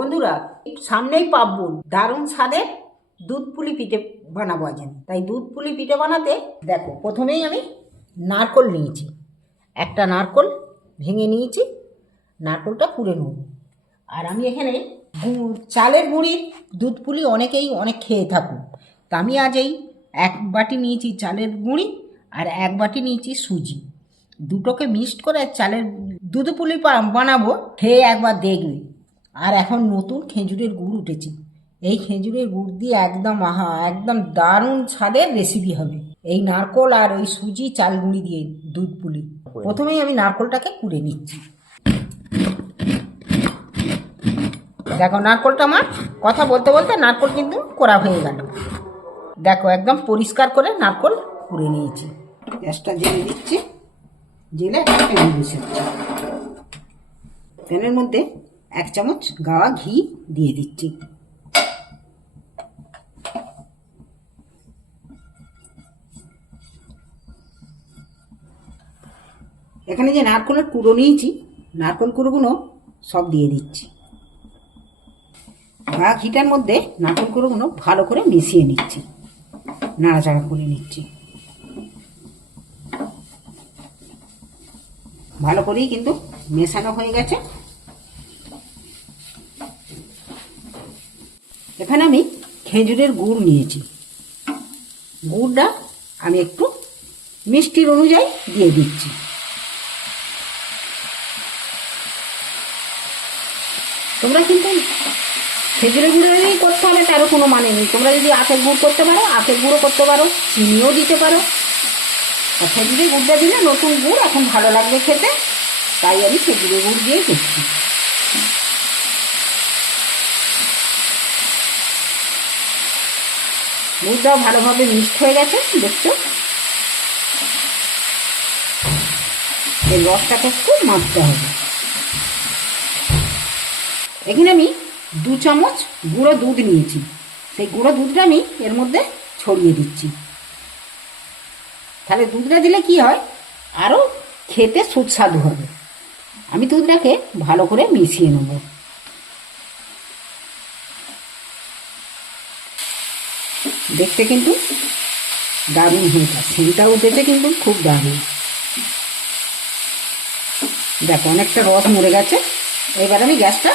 বন্ধুরা, সামনেই পাবন দারুণ স্বাদের দুধ পুলি পিঠে বানাবো আজ আমি। তাই দুধ পুলি পিঠে বানাতে দেখো, প্রথমেই আমি নারকল নিয়েছি। একটা নারকল ভেঙে নিয়েছি, নারকলটা পুড়ে নেব। আর আমি এখানে চালের গুঁড়ির দুধ পুলি অনেকেই অনেক খেয়ে থাকুন তা আমি আজ এই এক বাটি নিয়েছি চালের গুঁড়ি আর এক বাটি নিয়েছি সুজি। দুটোকে মিক্সড করে চালের দুধ পুলি বানাবো, খেয়ে একবার দেখবে। আর এখন নতুন খেজুরের গুড় উঠেছে। এই খেজুরের গুড় দিয়ে একদম, আহা, একদম দারুণ স্বাদের রেসিপি হবে। এই নারকোল আর ওই সুজি চাল গুঁড়ি দিয়ে দুধ পুলি। প্রথমেই আমি নারকোলটাকে কুড়ে নিচ্ছি। দেখো, নারকোলটা আমার কথা বলতে বলতে নারকোল কিন্তু করা হয়ে গেল। দেখো, একদম পরিষ্কার করে নারকোল কুড়ে নিয়েছি। গ্যাসটা জেলে দিচ্ছি। জেলে প্যানের মধ্যে এক চামচ গাওয়া ঘি দিয়ে দিচ্ছি। এখানে যে নারকলের কুড়ো নিয়েছি, নারকল কুড়োগুলো সব দিয়ে দিচ্ছি। গা ঘিটার মধ্যে নারকল কুড়োগুলো ভালো করে মিশিয়ে নিচ্ছি, নাড়াচাড়া করে নিচ্ছি। ভালো করেই কিন্তু মেশানো হয়ে গেছে। এখানে আমি খেজুরের গুড় নিয়েছি। গুড়টা আমি একটু মিষ্টির অনুযায়ী দিয়ে দিচ্ছি। তোমরা কিন্তু খেজুরের গুঁড়োই করতে হবে তারও কোনো মানে নেই। তোমরা যদি আখের গুড় করতে পারো, আখের গুঁড়ো করতে পারো, চিনিও দিতে পারো। আর খেজুরের গুড়টা দিলে নতুন গুড় এখন ভালো লাগবে খেতে, তাই আমি খেজুরের গুড় দিয়েই করছি গুড়টাও ভালোভাবে মিক্সড হয়ে গেছে, দেখছ? এই রসটাকে একটু মাখতে হবে। এখানে আমি দু চামচ গুঁড়ো দুধ নিয়েছি। সেই গুঁড়ো দুধটা আমি এর মধ্যে ছড়িয়ে দিচ্ছি। তাহলে দুধটা দিলে কি হয়? আরও খেতে সুস্বাদু হবে। আমি দুধটাকে ভালো করে মিশিয়ে নেব। দেখতে কিন্তু দারুণ হয়েছে সেটা উঠেছে কিন্তু খুব দারুণ। দেখো, অনেকটা রস মরে গেছে। এবার আমি গ্যাসটা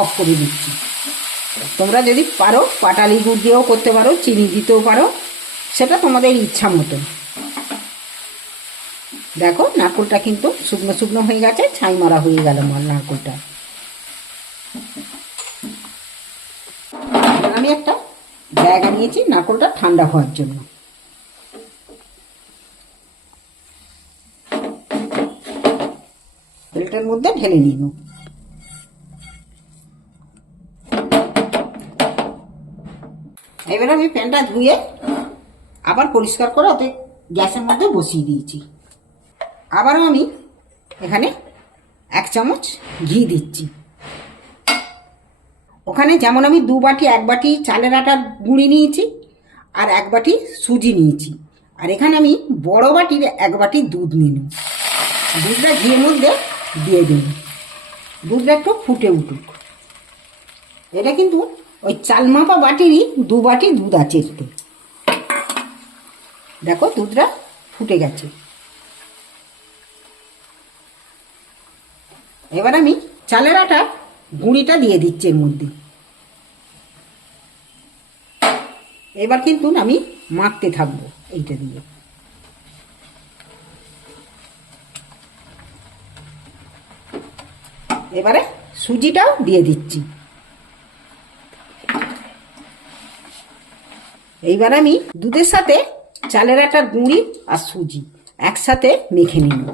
অফ করে দিচ্ছি। তোমরা যদি পারো, পাটালি গুড় দিয়েও করতে পারো, চিনি দিতেও পারো, সেটা তোমাদের ইচ্ছা মতো। দেখো, নারকলটা কিন্তু শুকনো শুকনো হয়ে গেছে, ছাই মারা হয়ে গেল আমার নারকলটা এবার আমি একটা জায়গা নিয়েছি নারকলটা ঠান্ডা হওয়ার জন্য। প্লেটের মধ্যে ঢেলে নেব। এবার আমি প্যানটা ধুয়ে আবার পরিষ্কার করে ওতে গ্যাসের মধ্যে বসিয়ে দিয়েছি। আবারও আমি এখানে এক চামচ ঘি দিচ্ছি। ওখানে যেমন আমি দু বাটি, এক বাটি চালের আটার গুঁড়ি নিয়েছি আর এক বাটি সুজি নিয়েছি। আর এখানে আমি বড় বাটির এক বাটি দুধ নেব। দুধটা ঘিয়ের মধ্যে দিয়ে দিন দুধটা একটু ফুটে উঠুক। এটা কিন্তু ওই চাল মাপা বাটিরই দু বাটি দুধ আছে এতে। দেখো দুধটা ফুটে গেছে। এবার আমি চালের আটা গুঁড়িটা দিয়ে দিচ্ছি এর মধ্যে। এবার কিন্তু আমি মাখতে থাকব এইটা দিয়ে। এবারে সুজিটাও দিয়ে দিচ্ছি। এইবার আমি দুধের সাথে চালের আটার গুঁড়ি আর সুজি একসাথে মেখে নিব।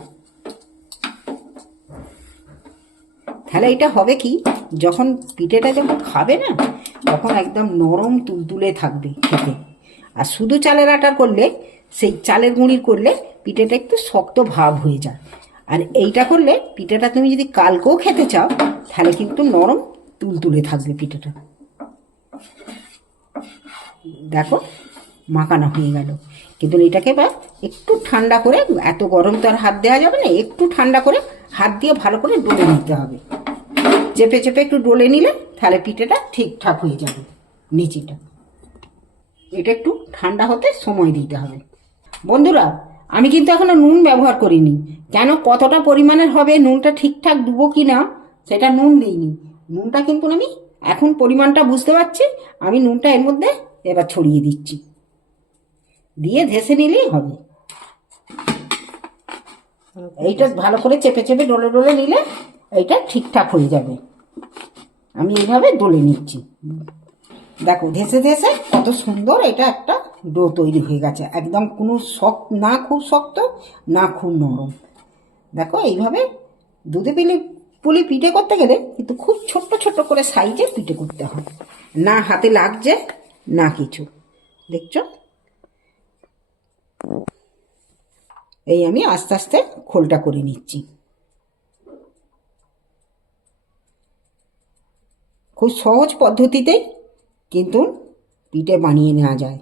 তাহলে এটা হবে কি? যখন পিঠেটা যখন খাবে না, তখন একদম নরম তুলতুলে থাকবে খেতে। আর শুধু চালের আটার করলে, সেই চালের গুঁড়ির করলে পিঠেটা একটু শক্ত ভাব হয়ে যায়। আর এইটা করলে পিঠেটা তুমি যদি কালকেও খেতে চাও, তাহলে কিন্তু নরম তুলতুলে থাকবে পিঠেটা। দেখো, মাখানো হয়ে গেল। কিন্তু এটাকে এবার একটু ঠান্ডা করে, এত গরম তো আর হাত দেওয়া যাবে না, একটু ঠান্ডা করে হাত দিয়ে ভালো করে ডলে নিতে হবে। চেপে চেপে একটু ডলে নিলে তাহলে পিঠেটা ঠিকঠাক হয়ে যাবে, নিচিটা। এটা একটু ঠান্ডা হতে সময় দিতে হবে। বন্ধুরা, আমি কিন্তু এখনও নুন ব্যবহার করিনি। কেন, কতটা পরিমাণের হবে, নুনটা ঠিকঠাক দেবো কি না সেটা নুন দিইনি। নুনটা কিন্তু আমি এখন পরিমাণটা বুঝতে পারছি, আমি নুনটা এর মধ্যে এবার ছড়িয়ে দিচ্ছি। দিয়ে ধেসে নিলেই হবে। এইটা ভালো করে চেপে চেপে ডলে ডলে নিলে এইটা ঠিকঠাক হয়ে যাবে। আমি এইভাবে ডলে নিচ্ছি। দেখো, ধেসে ধেসে কত সুন্দর এটা একটা ডো তৈরি হয়ে গেছে। একদম কোনো শক্ত, না খুব শক্ত, না খুব নরম। দেখো, এইভাবে দুধে পিলি, পুলি পিঠে করতে গেলে কিন্তু খুব ছোট্ট ছোট্ট করে সাইজে পিঠে করতে হয়। না হাতে লাগছে, না কিছু। দেখছ? এই আমি আস্তে আস্তে খোলটা করে নিচ্ছি। খুব সহজ পদ্ধতিতে কিন্তু পিঠে বানিয়ে নেওয়া যায়।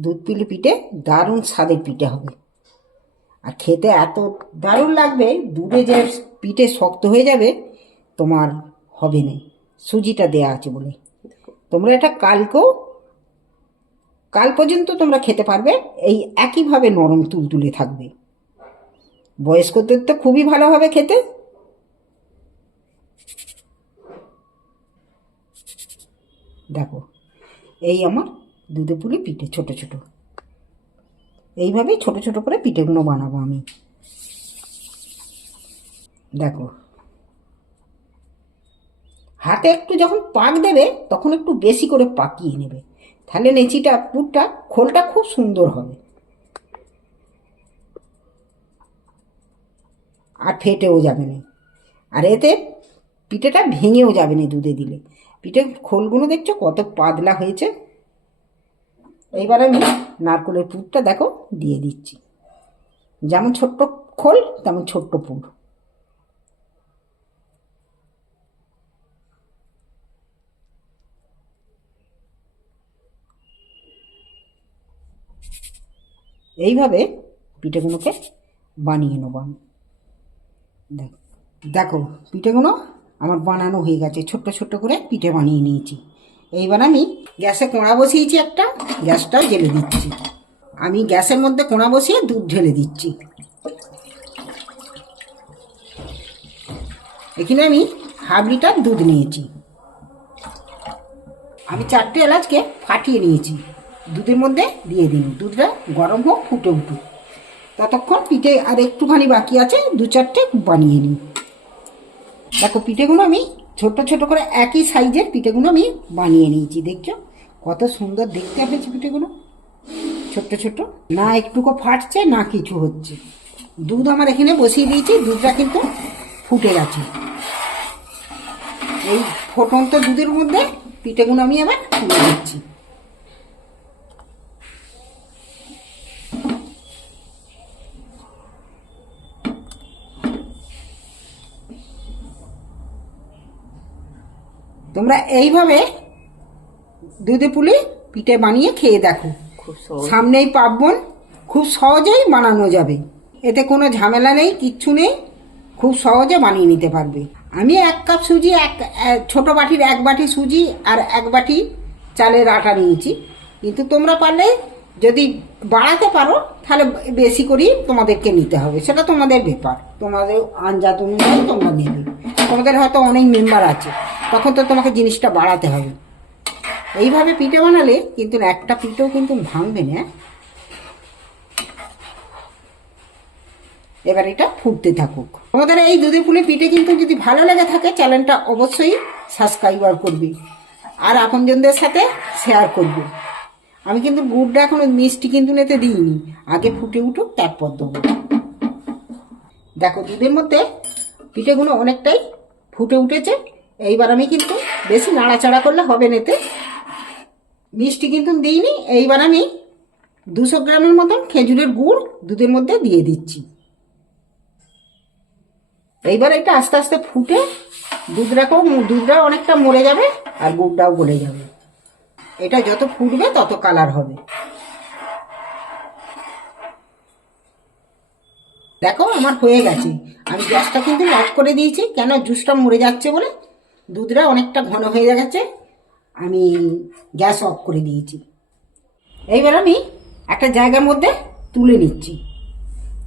দুধ পিলি পিঠে দারুণ স্বাদের পিঠে হবে। আর খেতে এত দারুণ লাগবে, দুধে যে পিঠে শক্ত হয়ে যাবে, তোমার হবে না। সুজিটা দেয়া আছে বলে। তোমরা এটা কালকেও, কাল পর্যন্ত তোমরা খেতে পারবে, এই একইভাবে নরম তুলতুলে থাকবে। বয়স্কদের তো খুবই ভালো হবে খেতে। দেখো, এই আমার দুধে পুলি পিঠে, ছোট ছোট। এইভাবেই ছোট ছোট করে পিঠেগুলো বানাবো আমি। দেখো, হাতে একটু যখন পাক দেবে, তখন একটু বেশি করে পাকিয়ে নেবে। তাহলে নেচিটা, পুরটা, খোলটা খুব সুন্দর হবে। আর ফেটেও যাবে না। আর এতে পিঠেটা ভেঙেও যাবে না দুধে দিলে। পিঠের খোলগুলো দেখছ কত পাতলা হয়েছে? এইবার আমি নারকলের পুরটা দেখো, দিয়ে দিচ্ছি। যেমন ছোট্ট খোল, তেমন ছোট্ট পুর। এইভাবে পিঠেগুলোকে বানিয়ে নেব আমি। দেখ, পিঠেগুলো আমার বানানো হয়ে গেছে, ছোট্ট ছোট্ট করে পিঠে বানিয়ে নিয়েছি। এইবার আমি গ্যাসে কোঁড়া বসিয়েছি একটা, গ্যাসটা জেলে দিচ্ছি। আমি গ্যাসের মধ্যে কোঁড়া বসিয়ে দুধ ঢেলে দিচ্ছি। এখানে আমি হাফ লিটার দুধ নিয়েছি। আমি চারটে এলাচকে ফাটিয়ে নিয়েছি। দুধের মধ্যে দিয়ে দিন। দুধটা গরম হোক, ফুটে উঠুক। ততক্ষণ পিঠে আর একটুখানি বাকি আছে, দু চারটে বানিয়ে নিই। দেখো পিঠেগুলো আমি ছোট ছোট করে একই সাইজের পিঠেগুলো আমি বানিয়ে নিয়েছি, দেখছ? কত সুন্দর দেখতে হয়েছে পিঠেগুলো। ছোট্ট ছোট না একটুকু ফাটছে, না কিছু হচ্ছে। দুধ আমার এখানে বসিয়ে দিয়েছি, দুধটা কিন্তু ফুটে গেছে। এই ফোটন্ত দুধের মধ্যে পিঠেগুলো আমি আবার তুলে দিচ্ছি তোমরা এইভাবে দুধে পুলি পিঠে বানিয়ে খেয়ে দেখো। সামনেই পার্বণ খুব সহজেই বানানো যাবে। এতে কোনো ঝামেলা নেই কিচ্ছু নেই খুব সহজে বানিয়ে নিতে পারবে। আমি এক কাপ সুজি এক এক- ছোট বাটির এক বাটি সুজি আর এক বাটি চালের আটা নিয়েছি। কিন্তু তোমরা পারলে যদি বাড়াতে পারো তাহলে বেশি করেই তোমাদেরকে নিতে হবে। সেটা তোমাদের ব্যাপার। তোমাদের আঞ্জাত অনুযায়ী তোমরা নেবে। তোমাদের হয়তো অনেক মেম্বার আছে। তখন তো তোমাকে জিনিসটা বাড়াতে হবে। এইভাবে পিঠে বানালে কিন্তু একটা পিঠেও কিন্তু ভাঙবে না। এবার এটা ফুটতে থাকুক। তোমাদের এই দুধে ফুলে পিঠে কিন্তু যদি ভালো লেগে থাকে, চ্যানেলটা অবশ্যই সাবস্ক্রাইবার করবে। আর আপনজনদের সাথে শেয়ার করবে। আমি কিন্তু গুড়টা এখনও মিষ্টি কিন্তু নেতে দিইনি। আগে ফুটে উঠুক, তারপর দেবো। দেখো দুধের মধ্যে পিঠেগুলো অনেকটাই ফুটে উঠেছে। এইবার আমি কিন্তু বেশি নাড়াচাড়া করলে হবে নেতে মিষ্টি কিন্তু দিইনি, এইবার আমি দুশো গ্রামের মতন খেজুরের গুড় দুধের মধ্যে দিয়ে দিচ্ছি। এইবার এটা আস্তে আস্তে ফুটে দুধটাকেও দুধটা অনেকটা মরে যাবে আর গুড়টাও গলে যাবে। এটা যত ফুটবে তত কালার হবে। দেখো, আমার হয়ে গেছে। আমি গ্যাসটা কিন্তু অফ করে দিয়েছি, কেন জুসটা মরে যাচ্ছে বলে? দুধটা অনেকটা ঘন হয়ে গেছে, আমি গ্যাস অফ করে দিয়েছি। এইবার আমি একটা জায়গার মধ্যে তুলে নিচ্ছি।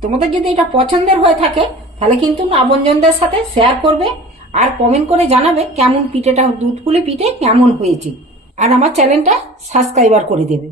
তোমাদের যদি এটা পছন্দের হয়ে থাকে, তাহলে কিন্তু আপনজনদের সাথে শেয়ার করবে আর কমেন্ট করে জানাবে কেমন পিঠেটা দুধ পুলি পিঠে কেমন হয়েছে। আর আমার চ্যানেলটা সাবস্ক্রাইবার করে দেবে।